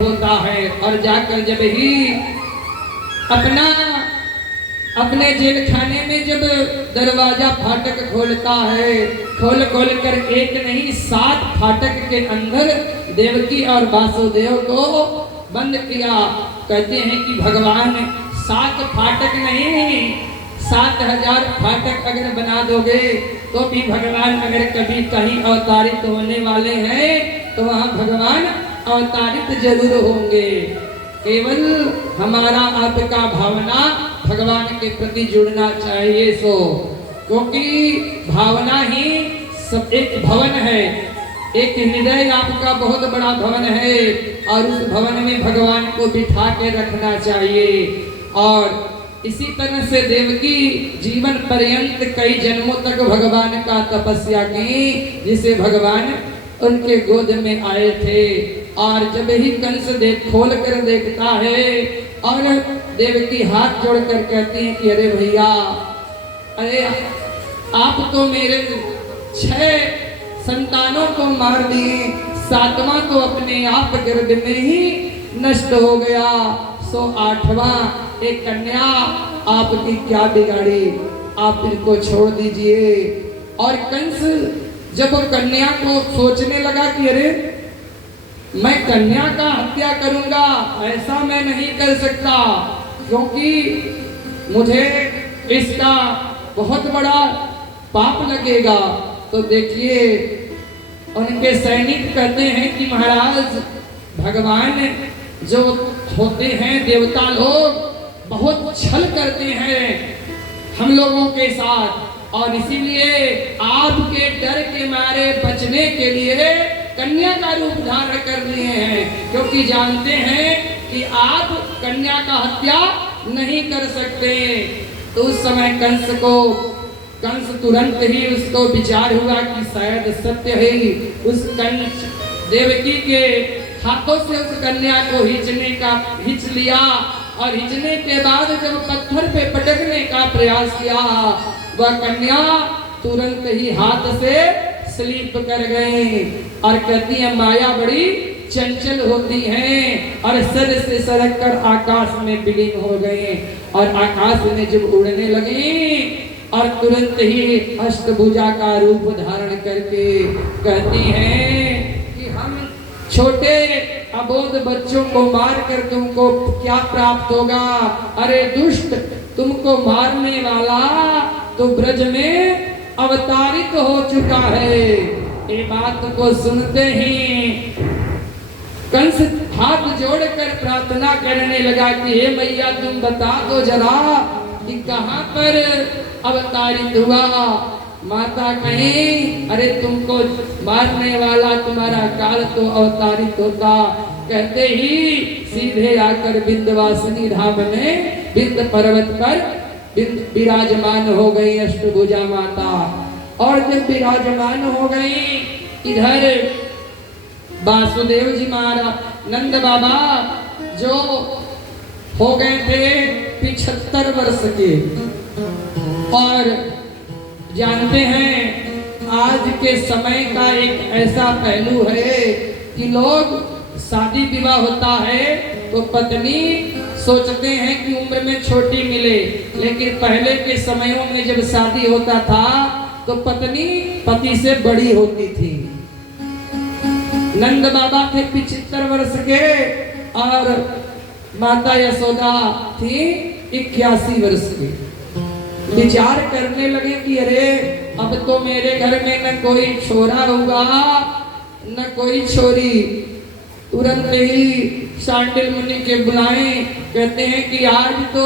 होता है और जाकर जब ही अपने जेल खाने में जब दरवाजा फाटक खोलता है, खोल कर एक नहीं 7 फाटक के अंदर देवकी और वासुदेव को बंद किया। कहते हैं कि भगवान 7 फाटक नहीं 7000 फाटक अगर बना दोगे तो भी भगवान अगर कभी कहीं अवतारित होने वाले हैं तो वहाँ भगवान अवतारित जरूर होंगे। केवल हमारा आपका भावना भगवान के प्रति जुड़ना चाहिए। सो क्योंकि भावना ही सब एक भवन है, एक हृदय आपका बहुत बड़ा भवन है और उस भवन में भगवान को बिठा के रखना चाहिए। और इसी तरह से देवकी जीवन पर्यंत कई जन्मों तक भगवान का तपस्या की, जिसे भगवान उनके गोद में आए थे। और जब ही कंस खोल कर देखता है और देवकी हाथ जोड़कर कहती है कि अरे भैया, अरे आप तो मेरे 6 संतानों को मार दिए, 7वां तो अपने आप गर्भ में ही नष्ट हो गया, सो 8वां एक कन्या आपकी क्या बिगाड़ी, आप इनको छोड़ दीजिए। और कंस जब वो कन्या को सोचने लगा कि अरे मैं कन्या का हत्या करूंगा, ऐसा मैं नहीं कर सकता क्योंकि मुझे इसका बहुत बड़ा पाप लगेगा। तो देखिए उनके सैनिक कहते हैं कि महाराज भगवान जो होते हैं देवता लोग बहुत छल करते हैं हम लोगों के साथ, और इसीलिए आपके डर के मारे बचने के लिए कन्या का रूप धारण कर लिए हैं, क्योंकि जानते हैं कि आप कन्या का हत्या नहीं कर सकते। तो उस समय कंस तुरंत ही उसको विचार हुआ कि शायद सत्य है, उस कंस देवकी के हाथों से उस कन्या को हिच लिया और हिचने के बाद जब पत्थर पे पटकने का प्रयास किया वह कन्या तुरंत ही हाथ से स्लिप कर गई। और कहती है माया बड़ी चंचल होती है, और सर से सरक कर आकाश में विलीन हो गए। और आकाश में जब उड़ने लगी और तुरंत ही अष्टभुजा का रूप धारण करके कहती हैं कि हम छोटे अबोध बच्चों को मार कर तुमको क्या प्राप्त होगा, अरे दुष्ट तुमको मारने वाला तो ब्रज में अवतारित हो चुका है। ये बात को सुनते ही कंस हाथ जोड़कर प्रार्थना करने लगा कि हे मैया तुम बता दो जरा कि कहाँ पर अवतारित हुआ। माता कहीं अरे तुमको मारने वाला तुम्हारा काल तो अवतारित होता। कहते ही सीधे आकर विंध्यवासिनी धाम में विंध्य पर्वत पर विराजमान हो गई अष्टभुजा माता। और जब विराजमान हो गई इधर वासुदेव जी महाराज नंद बाबा जो हो गए थे 75 वर्ष के, और जानते हैं आज के समय का एक ऐसा पहलू है कि लोग शादी विवाह होता है तो पत्नी सोचते हैं कि उम्र में छोटी मिले, लेकिन पहले के समयों में जब शादी होता था तो पत्नी पति से बड़ी होती थी। नंद बाबा थे 75 वर्ष के और माता यशोदा थी 81 वर्ष की। विचार करने लगे कि अरे अब तो मेरे घर में न कोई छोरा होगा न कोई छोरी। तुरंत ही शांडिल मुनि के बुलाए, कहते हैं कि आज तो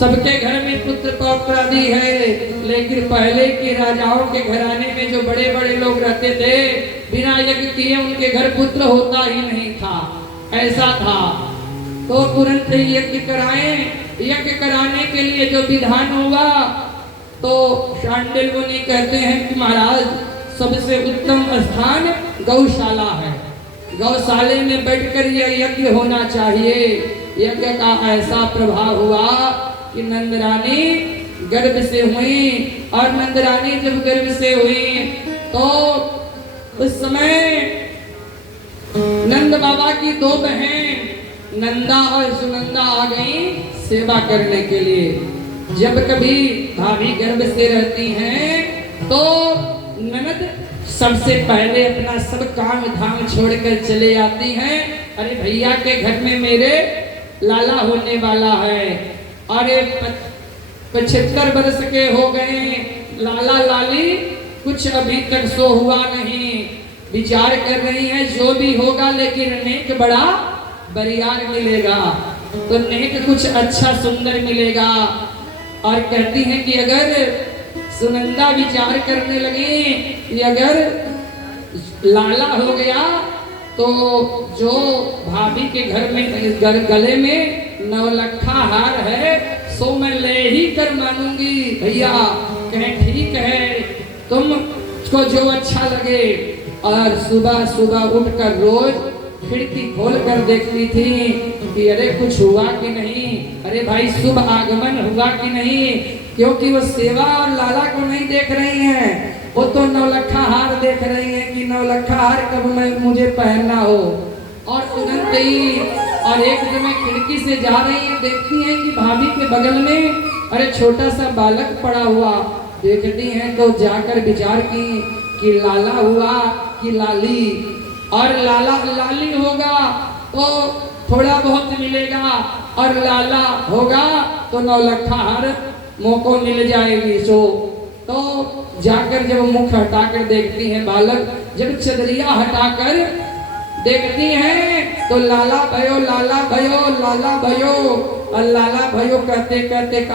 सबके घर में पुत्र पौत्र आदि है, लेकिन पहले के राजाओं के घराने में जो बड़े बड़े लोग रहते थे बिना यज्ञ किए उनके घर पुत्र होता ही नहीं था, ऐसा था। तो तुरंत ही यज्ञ कराए। यज्ञ कराने के लिए जो विधान हुआ तो शांडिल मुनि कहते हैं कि महाराज सबसे उत्तम स्थान गौशाला है, गौशाले में बैठकर यह यज्ञ होना चाहिए। यज्ञ का ऐसा प्रभाव हुआ कि नंदरानी गर्भ से हुई, और नंदरानी जब गर्भ से हुई तो उस समय नंद नंद बाबा की दो बहन नंदा और सुनंदा आ गई सेवा करने के लिए। जब कभी भाभी गर्भ से रहती हैं तो ननद सबसे पहले अपना सब काम धाम छोड़कर चले आती हैं। अरे भैया के घर में मेरे लाला होने वाला है। अरे 75 वर्ष के हो गए, लाला लाली कुछ अभी तक सो हुआ नहीं। विचार कर रही है जो भी होगा लेकिन नेक बड़ा बरियार मिलेगा, तो नेक कुछ अच्छा सुंदर मिलेगा। और कहती हैं कि अगर सुनंदा विचार करने लगी कि अगर लाला हो गया तो जो भाभी के घर में गले में 9 लखा हार है सो मैं ले ही कर मानूंगी। भैया कहें ठीक है, तुमको जो अच्छा लगे। और सुबह सुबह उठकर रोज खिड़की खोल कर देखती थी कि अरे कुछ हुआ कि नहीं, अरे भाई शुभ आगमन हुआ कि नहीं, क्योंकि वो सेवा और लाला को नहीं देख रही हैं, वो तो 9 लखा हार देख रही हैं कि 9 लखा हार कब मैं मुझे पहनना हो। और तुरंत ही और एक दिन खिड़की से जा रही है, देखती हैं कि भाभी के बगल में अरे छोटा सा बालक पड़ा हुआ। देखती हैं तो जाकर विचार की कि लाला हुआ कि लाली, और लाला लाली होगा तो थोड़ा बहुत मिलेगा और लाला होगा तो 9 लखा हार मोको मिल जाएगी। सो तो जाकर जब मुख हटाकर देखती हैं बालक, जब चदरिया हटाकर देखती हैं तो लाला भयो लाला भयो लाला भयो। और लाला भयो कहते कहते कहा